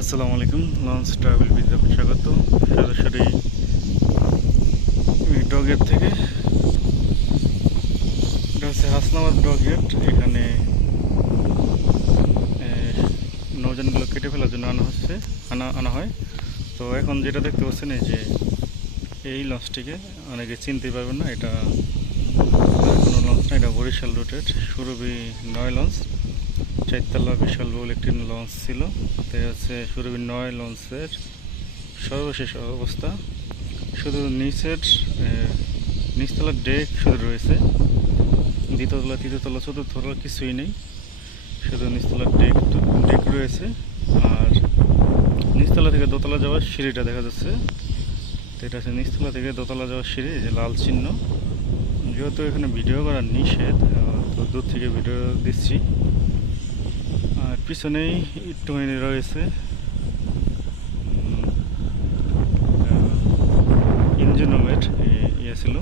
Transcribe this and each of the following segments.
আসসালামু আলাইকুম launch travel বিদ্যা স্বাগত। সরাসরি ডগেট থেকে। এটা হচ্ছে হাসনাবাদ ডগেট এখানে আহ, নৌযানগুলো কেটে ফেলার জন্য আনা হচ্ছে আনা আনা হয়। তো এখন যেটা দেখতে পাচ্ছেন এই যে এই লঞ্চটিকে অনেকে চিনতে পারবেন না এটা কোনো লঞ্চ না এটা বরিশাল রুটের সুরভি নয় লঞ্চ। চারতলা বিশাল বহুল একটি লঞ্চ ছিল। তো হচ্ছে সুরভি নয় লঞ্চের সর্বশেষ অবস্থা। শুধু নিচের নিচতলার ডেক শুধু রয়েছে। দ্বিতীয়তলা, তৃতীয়তলা, চতুর্থতলা কিছুই নেই। শুধু নিচতলার ডেক ডেক রয়েছে। আর নিচতলা থেকে দোতলা যাওয়ার সিঁড়িটা দেখা যাচ্ছে। তো এটা হচ্ছে নিচতলা থেকে দোতলা যাওয়ার সিঁড়ি যে লাল চিহ্ন। যেহেতু এখানে ভিডিও করার নিষেধ তো দূর থেকে ভিডিও দিচ্ছি। আর পিছনেই একটুখানি রয়েছে। ইঞ্জিনোমেট ইয়ে ছিল।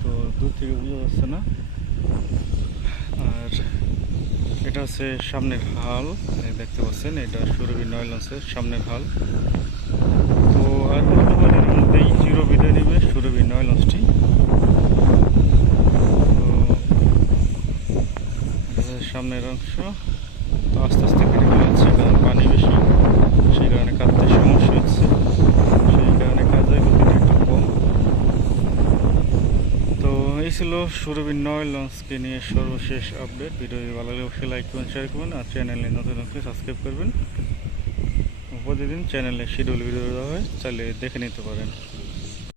তো দূর থেকে বোঝা যাচ্ছে না। আর এটা হচ্ছে সামনের হাল। দেখতে পাচ্ছেন, এটা সুরভি নয় লঞ্চের সামনের হাল। তো আর অল্প দিনের মধ্যেই চির বিদায় নেবে সুরভি নয় লঞ্চটি তো এটা হচ্ছে সামনের অংশ। তো আস্তে আস্তে কেটে ফেলা কারণ পানি বেশি, সেই কারণে কাটতে সমস্যা হচ্ছে। সেই কারণে কাজের গতিটা একটু কম। তো এই ছিল সুরবির নয় লঞ্চকে নিয়ে সর্বশেষ আপডেট। ভিডিও ভালো লাগলে অবশ্যই লাইক করবেন শেয়ার করবেন আর চ্যানেলে নতুন নতুন সাবস্ক্রাইব করবেন। প্রতিদিন চ্যানেলে শিডিউল ভিডিও দেওয়া হয়, চাইলে দেখে নিতে পারেন।